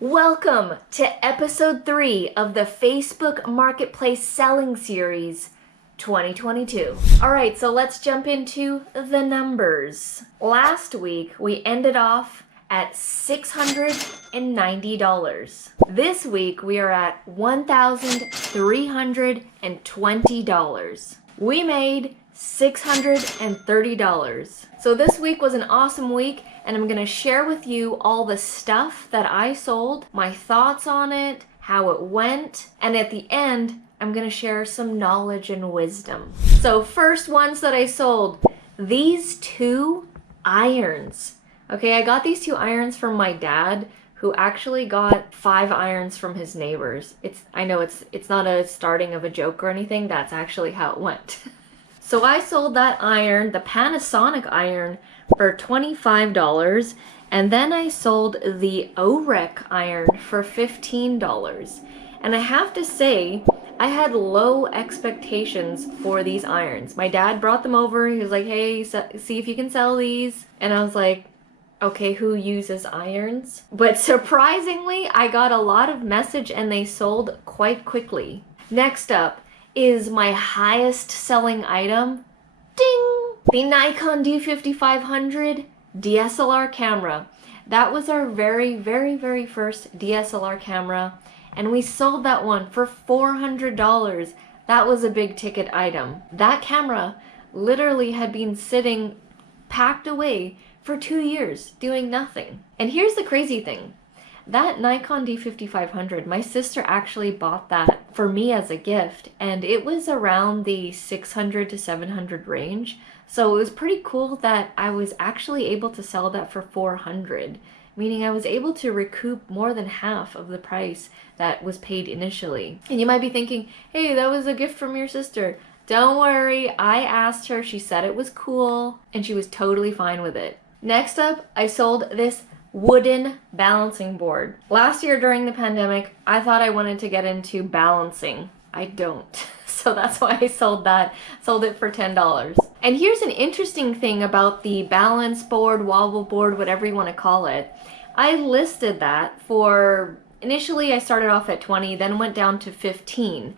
Welcome to episode 3 of the Facebook Marketplace Selling Series 2022. Alright, so let's jump into the numbers. Last week, we ended off at $690. This week, we are at $1,320. We made $630. So this week was an awesome week, and I'm gonna share with you all the stuff that I sold, my thoughts on it, how it went, and at the end, I'm gonna share some knowledge and wisdom. So first ones that I sold, these 2 irons. Okay, I got these 2 irons from my dad, who actually got 5 irons from his neighbors. I know it's not a starting of a joke or anything, that's actually how it went. So I sold that iron, the Panasonic iron, for $25, and then I sold the OREC iron for $15. And I have to say, I had low expectations for these irons. My dad brought them over, he was like, hey, see if you can sell these. And I was like, okay, who uses irons? But surprisingly, I got a lot of message and they sold quite quickly. Next up is my highest selling item, ding! The Nikon D5500 DSLR camera. That was our very first DSLR camera, and we sold that one for $400. That was a big ticket item. That camera literally had been sitting packed away for 2 years doing nothing. And here's the crazy thing. That Nikon D5500, my sister actually bought that for me as a gift, and it was around the 600 to 700 range. So it was pretty cool that I was actually able to sell that for 400, meaning I was able to recoup more than half of the price that was paid initially. And you might be thinking, hey, that was a gift from your sister. Don't worry, I asked her, she said it was cool, and she was totally fine with it. Next up, I sold this wooden balancing board. Last year during the pandemic, I thought I wanted to get into balancing. I don't. So that's why I sold that. Sold it for $10. And here's an interesting thing about the balance board, wobble board, whatever you want to call it. I listed that for, initially I started off at 20, then went down to 15.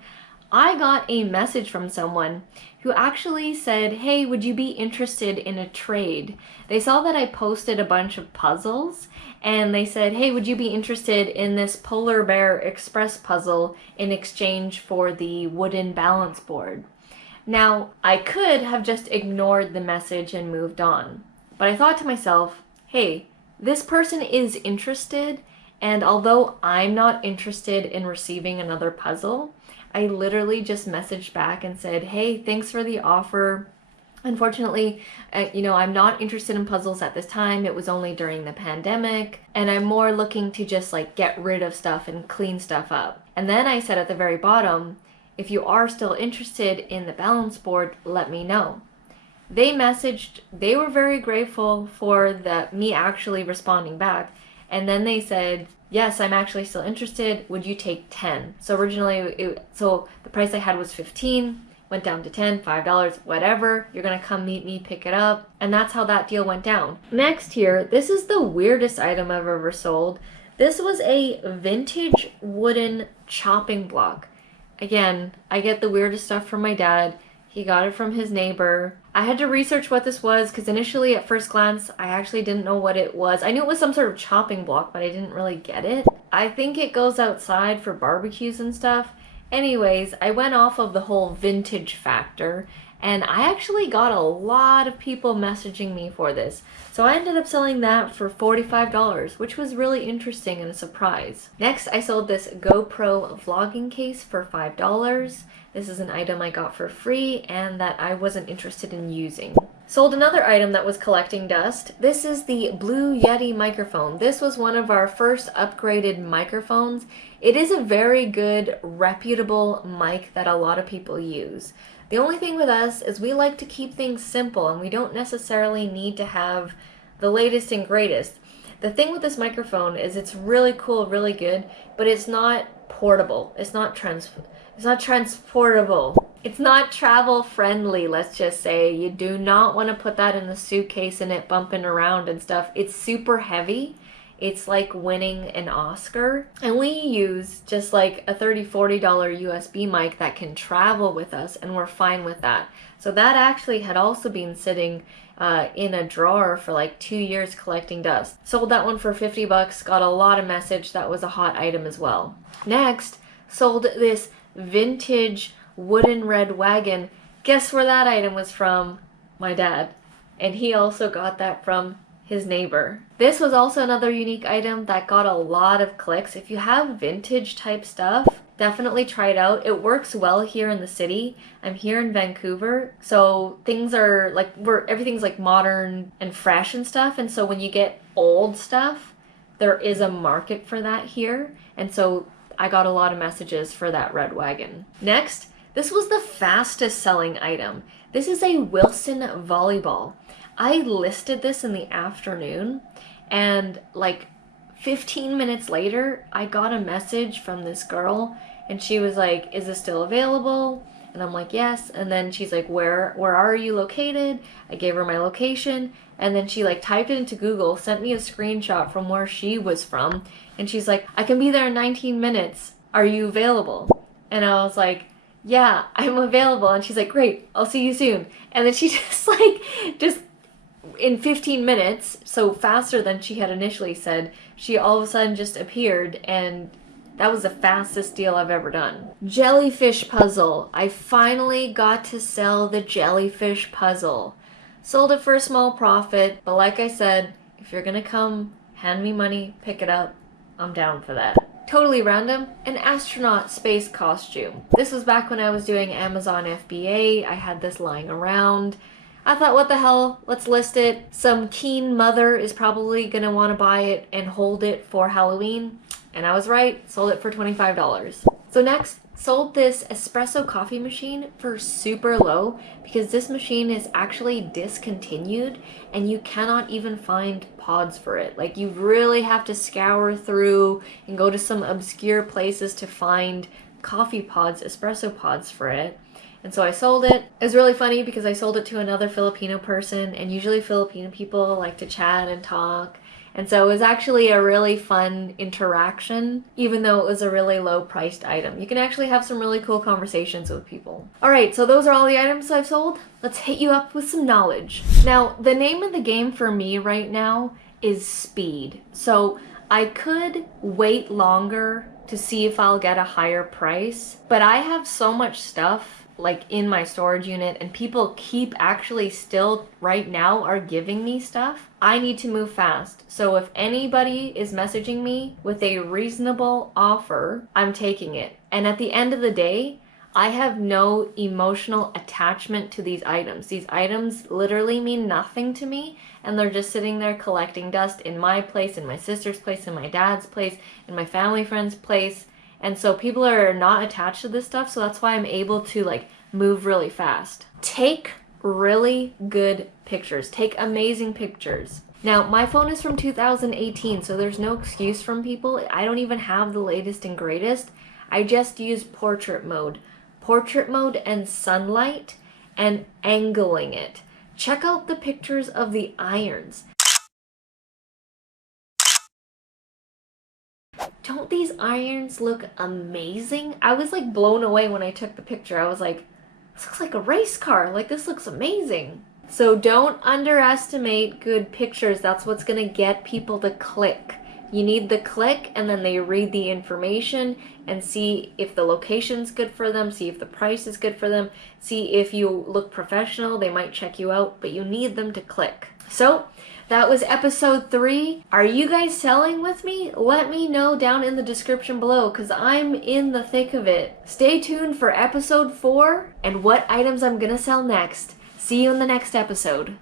I got a message from someone who actually said, hey, would you be interested in a trade? They saw that I posted a bunch of puzzles, and they said, hey, would you be interested in this polar bear express puzzle in exchange for the wooden balance board? Now, I could have just ignored the message and moved on, but I thought to myself, hey, this person is interested, and although I'm not interested in receiving another puzzle, I literally just messaged back and said, hey, thanks for the offer. Unfortunately, I'm not interested in puzzles at this time. It was only during the pandemic, and I'm more looking to just like get rid of stuff and clean stuff up. And then I said at the very bottom, if you are still interested in the balance board, let me know. They messaged, they were very grateful for me actually responding back. And then they said, yes, I'm actually still interested. Would you take 10? So originally, so the price I had was 15, went down to 10, $5, whatever. You're gonna come meet me, pick it up. And that's how that deal went down. Next here, this is the weirdest item I've ever sold. This was a vintage wooden chopping block. Again, I get the weirdest stuff from my dad. He got it from his neighbor. I had to research what this was because initially at first glance, I actually didn't know what it was. I knew it was some sort of chopping block, but I didn't really get it. I think it goes outside for barbecues and stuff. Anyways, I went off of the whole vintage factor, and I actually got a lot of people messaging me for this. So I ended up selling that for $45, which was really interesting and a surprise. Next, I sold this GoPro vlogging case for $5. This is an item I got for free and that I wasn't interested in using. Sold another item that was collecting dust. This is the Blue Yeti microphone. This was one of our first upgraded microphones. It is a very good, reputable mic that a lot of people use. The only thing with us is we like to keep things simple, and we don't necessarily need to have the latest and greatest. The thing with this microphone is it's really cool, really good, but it's not portable. It's not transportable. It's not travel friendly, let's just say. You do not want to put that in a suitcase and it bumping around and stuff. It's super heavy. It's like winning an Oscar. And we use just like a $30-$40 USB mic that can travel with us, and we're fine with that. So that actually had also been sitting in a drawer for like 2 years collecting dust. Sold that one for 50 bucks, got a lot of message. That was a hot item as well. Next, sold this vintage wooden Red Wagon. Guess where that item was from? My dad. And he also got that from his neighbor. This was also another unique item that got a lot of clicks. If you have vintage type stuff, definitely try it out. It works well here in the city. I'm here in Vancouver, so things are like, everything's like modern and fresh and stuff. And so when you get old stuff, there is a market for that here. And so I got a lot of messages for that Red Wagon. Next, this was the fastest selling item. This is a Wilson volleyball. I listed this in the afternoon, and like 15 minutes later, I got a message from this girl, and she was like, is this still available? And I'm like, yes. And then she's like, where are you located? I gave her my location, and then she like typed it into Google, sent me a screenshot from where she was from, and she's like, I can be there in 19 minutes. Are you available? And I was like, yeah, I'm available. And she's like, great, I'll see you soon. And then she just in 15 minutes, so faster than she had initially said, she all of a sudden just appeared, and that was the fastest deal I've ever done. Jellyfish Puzzle. I finally got to sell the Jellyfish Puzzle. Sold it for a small profit, but like I said, if you're gonna come, hand me money, pick it up, I'm down for that. Totally random, an astronaut space costume. This was back when I was doing Amazon FBA. I had this lying around. I thought, what the hell, let's list it. Some keen mother is probably gonna wanna buy it and hold it for Halloween. And I was right, sold it for $25. So next, sold this espresso coffee machine for super low because this machine is actually discontinued and you cannot even find pods for it. Like, you really have to scour through and go to some obscure places to find coffee pods, espresso pods for it. And so I sold it. It was really funny because I sold it to another Filipino person, and usually Filipino people like to chat and talk. And so it was actually a really fun interaction, even though it was a really low priced item. You can actually have some really cool conversations with people. All right, so those are all the items I've sold. Let's hit you up with some knowledge. Now, the name of the game for me right now is speed. So I could wait longer to see if I'll get a higher price, but I have so much stuff like in my storage unit, and people keep actually still right now are giving me stuff. I need to move fast. So if anybody is messaging me with a reasonable offer, I'm taking it. And at the end of the day, I have no emotional attachment to these items. These items literally mean nothing to me, and they're just sitting there collecting dust in my place, in my sister's place, in my dad's place, in my family friend's place. And so people are not attached to this stuff, so that's why I'm able to like move really fast. Take really good pictures. Take amazing pictures. Now, my phone is from 2018, so there's no excuse from people. I don't even have the latest and greatest. I just use portrait mode. Portrait mode and sunlight and angling it. Check out the pictures of the irons. Don't these irons look amazing? I was like blown away when I took the picture. I was like, this looks like a race car. Like, this looks amazing. So don't underestimate good pictures. That's what's gonna get people to click. You need the click, and then they read the information and see if the location's good for them, see if the price is good for them, see if you look professional. They might check you out, but you need them to click. So that was episode 3. Are you guys selling with me? Let me know down in the description below, because I'm in the thick of it. Stay tuned for episode 4 and what items I'm gonna sell next. See you in the next episode.